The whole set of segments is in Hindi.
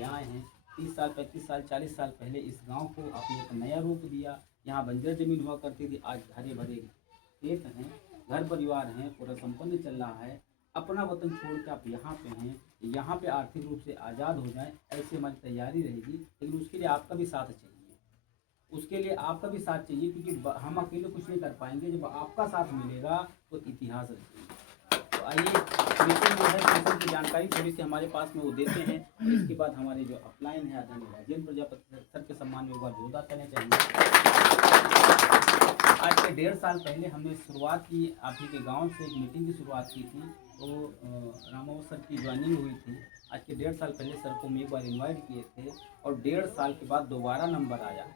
के आए हैं। 30 साल 35 साल 40 साल पहले इस गांव को आपने एक नया रूप दिया। यहाँ बंजर जमीन हुआ करती थी, आज हरे भरे खेत हैं, घर परिवार हैं, पूरा संपन्न चल रहा है। अपना वतन छोड़ के आप यहाँ पे हैं, यहाँ पे आर्थिक रूप से आज़ाद हो जाए ऐसी हमारी तैयारी रहेगी। लेकिन उसके लिए आपका भी साथ चाहिए, उसके लिए आपका भी साथ चाहिए, क्योंकि हम अकेले कुछ नहीं कर पाएंगे। जब आपका साथ मिलेगा तो इतिहास रचेगा। तो आइए मिशन जो है मिशन की जानकारी थोड़ी सी हमारे पास में वो देते हैं, और इसके बाद हमारे जो अपलाइन है आदरणीय राजेंद्र प्रजापति सर के सम्मान में एक बार जोरदार करना चाहिए। आज से 1.5 साल पहले हमने शुरुआत की, आप ही के गांव से एक मीटिंग की शुरुआत की थी। तो रामावत सर की ज्वाइनिंग हुई थी। आज के 1.5 साल पहले सर को हम एक बार इन्वाइट किए थे, और 1.5 साल के बाद दोबारा नंबर आया,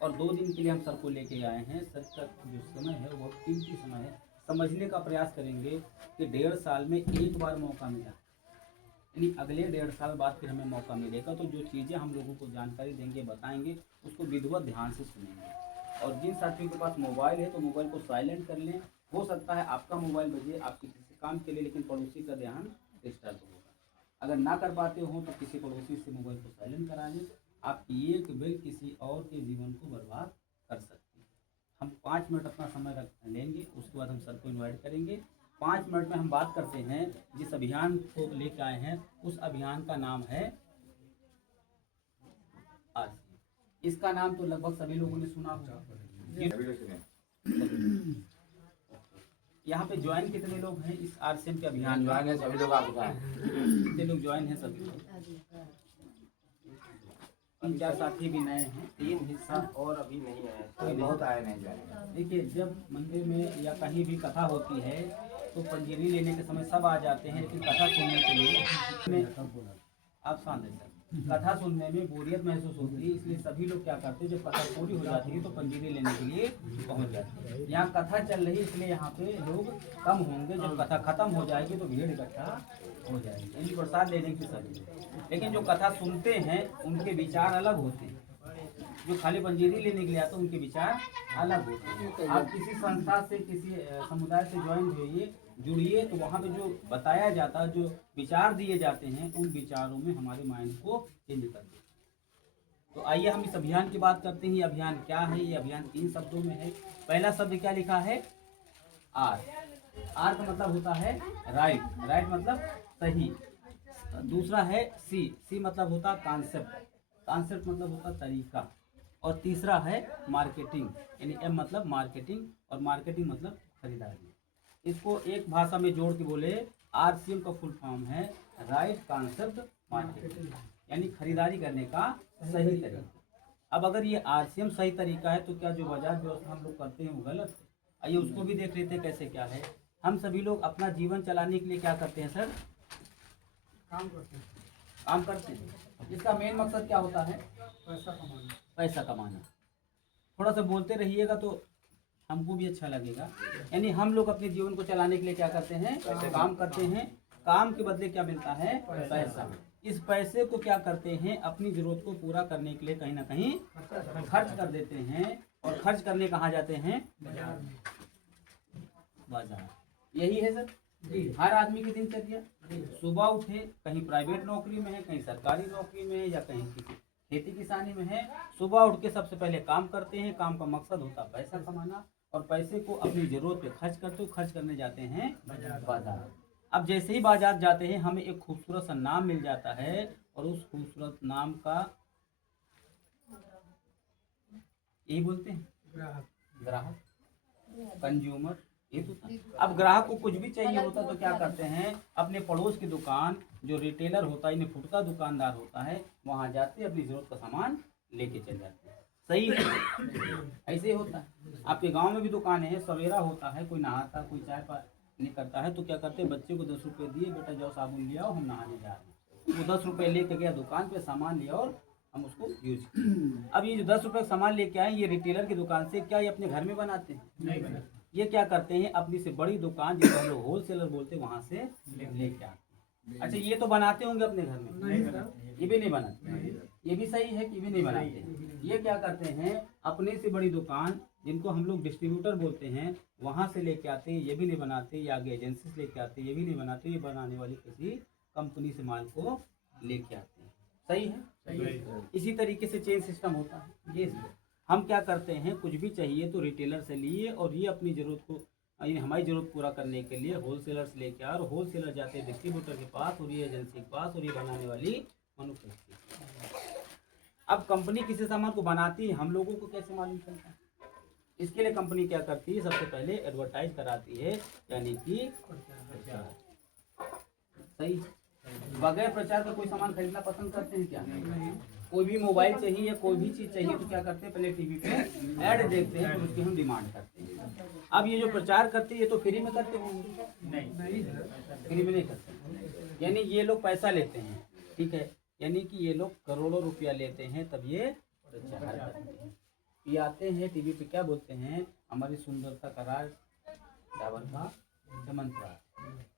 और 2 दिन के लिए हम सर को लेके आए हैं। सर का जो समय है वो कीमती समय है। समझने का प्रयास करेंगे कि 1.5 साल में एक बार मौका मिला, यानी अगले 1.5 साल बाद फिर हमें मौका मिलेगा। तो जो चीज़ें हम लोगों को जानकारी देंगे, बताएंगे, उसको विधिवत ध्यान से सुनेंगे। और जिन साथियों के पास मोबाइल है तो मोबाइल को साइलेंट कर लें। हो सकता है आपका मोबाइल बजे आपके किसी काम के लिए, लेकिन पड़ोसी का ध्यान डिस्टर्ब होगा। अगर ना कर पाते हो तो किसी पड़ोसी से मोबाइल को साइलेंट करा लें। आपकी एक बेल किसी और के जीवन को बर्बाद कर सकती है। हम 5 मिनट अपना समय रख लेंगे, उसके बाद हम सर को इन्वाइट करेंगे। 5 मिनट में हम बात करते हैं जिस अभियान को लेकर आए हैं, उस अभियान का नाम है आरसीएम। इसका नाम तो लगभग सभी लोगों ने सुना होगा। यहाँ पे ज्वाइन कितने लोग हैं इस आरसीएम के अभियान? ज्वाइन है सभी लोग, आपका कितने लोग ज्वाइन हैं? सभी लोग। 3-4 साथी भी नए हैं, 3 हिस्सा और अभी नहीं आए, कोई बहुत आए नहीं ज्वाइन। देखिए, जब मंदिर में या कहीं भी कथा होती है तो पंजीरी लेने के समय सब आ जाते हैं, लेकिन कथा सुनने के लिए आप शांत हैं सर, कथा सुनने में बोरियत महसूस होती है। इसलिए सभी लोग क्या करते हैं, जब कथा पूरी हो जाती है तो पंजीरी लेने के लिए पहुंच जाते हैं। यहाँ कथा चल रही है इसलिए यहाँ पे लोग कम होंगे, जब कथा खत्म हो जाएगी तो भीड़ इकट्ठा हो जाएगी, यानी प्रसाद लेने की सभी। लेकिन जो कथा सुनते हैं उनके विचार अलग होते हैं, जो खाली पंजीरी लेने के लिए आते हैं उनके विचार अलग होते हैं। आप किसी संस्था से, किसी समुदाय से ज्वाइन होइए, जुड़िए, तो वहाँ पे जो बताया जाता है, जो विचार दिए जाते हैं, उन विचारों में हमारे माइंड को चेंज कर देते हैं। तो आइए हम इस अभियान की बात करते हैं। ये अभियान क्या है? ये अभियान 3 शब्दों में है। पहला शब्द क्या लिखा है? आर। आर का मतलब होता है राइट, राइट मतलब सही। दूसरा है सी, सी मतलब होता कॉन्सेप्ट, कॉन्सेप्ट मतलब होता तरीका। और तीसरा है मार्केटिंग, यानी एम मतलब मार्केटिंग, और मार्केटिंग मतलब खरीदारी। इसको एक भाषा में जोड़ के बोले, आरसीएम का फुल फॉर्म है राइट कॉन्सेप्ट मार्केटिंग, यानी खरीदारी करने का सही तरीका। अब अगर ये आरसीएम सही तरीका है तो क्या जो बाजार व्यवस्था हम लोग करते हैं वो गलत है? आइए उसको भी देख लेते हैं कैसे क्या है। हम सभी लोग अपना जीवन चलाने के लिए क्या करते हैं सर? काम करते हैं। काम करते हैं। इसका मेन मकसद क्या होता है? पैसा कमाना। पैसा कमाना। थोड़ा सा बोलते रहिएगा तो हमको भी अच्छा लगेगा। यानी हम लोग अपने जीवन को चलाने के लिए क्या करते हैं? काम करते हैं। काम के बदले क्या मिलता है? पैसा। इस पैसे को क्या करते हैं? अपनी जरूरत को पूरा करने के लिए कहीं ना कहीं खर्च कर देते हैं। और खर्च करने कहाँ जाते हैं? बाजार। यही है सर हर आदमी की दिनचर्या। सुबह उठे, कहीं प्राइवेट नौकरी में है, कहीं सरकारी नौकरी में है, या कहीं किसी खेती किसानी में है। सुबह उठ के सबसे पहले काम करते हैं। काम का मकसद होता है पैसा कमाना, और पैसे को अपनी जरूरत पे खर्च करते हो, खर्च करने जाते हैं बाजार। अब जैसे ही बाजार जाते हैं हमें एक खूबसूरत सा नाम मिल जाता है, और उस खूबसूरत नाम का यही बोलते हैं ग्राहक, कंज्यूमर। ये तो अब ग्राहक को कुछ भी चाहिए होता तो क्या करते हैं? अपने पड़ोस की दुकान, जो रिटेलर होता है, इन्हें फुटका दुकानदार होता है, वहां जाते अपनी जरूरत का सामान लेके चले जाते हैं। सही है? ऐसे ही होता है। आपके गांव में भी दुकानें हैं, सवेरा होता है, कोई नहाता, कोई चाय पानी करता है, तो क्या करते हैं? बच्चे को 10 रुपये दिए, बेटा जाओ साबुन ले आओ, हम नहाने जा रहे हैं। वो 10 रुपये लेके गया दुकान पे, सामान लिया और हम उसको यूज किए। अब ये जो 10 रुपये का सामान लेके आए, ये रिटेलर की दुकान से, क्या ये अपने घर में बनाते हैं? नहीं बनाते। ये क्या करते हैं? अपनी से बड़ी दुकान, जिसे हम लोग होलसेलर बोलते हैं, वहां से लेके आते हैं। अच्छा, ये तो बनाते होंगे अपने घर में? नहीं बनाते। ये भी नहीं बनाते। ये भी सही है कि ये भी नहीं बनाते। ये क्या करते हैं? अपने से बड़ी दुकान, जिनको हम लोग डिस्ट्रीब्यूटर बोलते हैं, वहां से लेके आते हैं। ये भी नहीं बनाते। ये आगे एजेंसी से लेके आते हैं। ये भी नहीं बनाते। ये बनाने वाली किसी कंपनी से माल को लेके आते हैं। सही है। इसी तरीके से चेन सिस्टम होता है। ये हम क्या करते हैं, कुछ भी चाहिए तो रिटेलर से लिए, और ये अपनी ज़रूरत को, ये हमारी ज़रूरत पूरा करने के लिए होलसेलर से लेके आ, और होलसेलर जाते हैं डिस्ट्रीब्यूटर के पास, और ये एजेंसी के पास, और ये बनाने वाली मैन्युफैक्चरिंग। अब कंपनी किसी सामान को बनाती है, हम लोगों को कैसे मालूम चलता है? इसके लिए कंपनी क्या करती है, सबसे पहले एडवर्टाइज कराती है, यानी कि सही। बगैर प्रचार का कोई सामान खरीदना पसंद करते हैं क्या? कोई भी मोबाइल चाहिए या कोई भी चीज़ चाहिए तो क्या करते हैं, पहले टीवी पे ऐड देखते हैं, फिर उसकी हम डिमांड करते हैं। अब ये जो प्रचार करते हैं ये तो फ्री में करते होंगे? नहीं, फ्री में नहीं करते। यानी ये लोग पैसा लेते हैं, ठीक है, यानी कि ये लोग करोड़ों रुपया लेते हैं, तब ये प्रचार करते हैं। ये आते हैं टीवी पे, क्या बोलते हैं, हमारी सुंदरता का राज डाबर का चमनप्राश,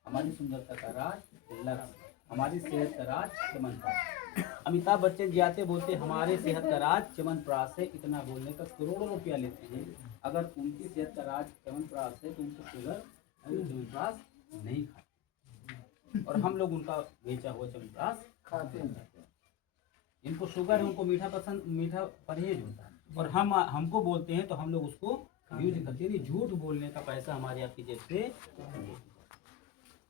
हमारी सुंदरता का राज लक्ष्य, हमारी सेहत का राज च्यवनप्राश। अमिताभ बच्चन जी आते बोलते हमारे सेहत का राज च्यवनप्राश है, इतना बोलने का करोड़ों रुपया लेते हैं। अगर उनकी सेहत का राज च्यवनप्राश है तो उनको शुगर च्यवनप्राश नहीं खाते, और हम लोग उनका बेचा हुआ च्यवनप्राश खाते हैं। इनको शुगर है, उनको मीठा पसंद, मीठा परहेज होता है, और हमको बोलते हैं तो हम लोग उसको यूज करते हैं। झूठ बोलने का पैसा हमारे आपकी जेब से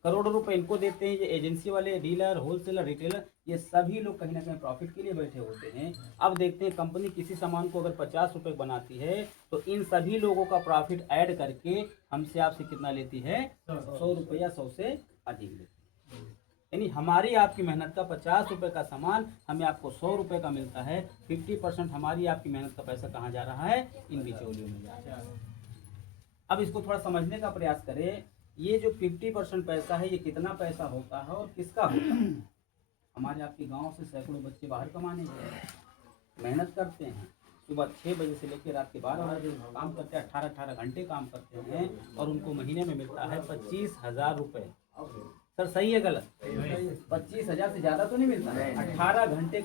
करोड़ों रुपए इनको देते हैं। ये एजेंसी वाले, डीलर, होलसेलर, रिटेलर, ये सभी लोग कहीं ना कहीं प्रॉफिट के लिए बैठे होते हैं। अब देखते हैं कंपनी किसी सामान को अगर 50 रुपए बनाती है तो इन सभी लोगों का प्रॉफिट ऐड करके हमसे आपसे कितना लेती है, 100 रुपया, 100 से अधिक लेती है। यानी हमारी आपकी मेहनत का 50 रुपए का सामान हमें आपको 100 रुपए का मिलता है। 50% हमारी आपकी मेहनत का पैसा कहाँ जा रहा है, इन बिचौलियों में जा रहा है। अब इसको थोड़ा समझने का प्रयास करें, ये जो 50% पैसा है ये कितना पैसा होता है और किसका होता है? हमारे आपके गांव से सैकड़ों बच्चे बाहर कमाने गए, मेहनत करते हैं, सुबह 6 बजे से लेकर रात के 12 बजे काम करते हैं, 18 घंटे काम करते हैं, और उनको महीने में मिलता है 25,000 रुपये। सर सही है गलत? 25,000 से ज़्यादा तो नहीं मिलता है। 18 घंटे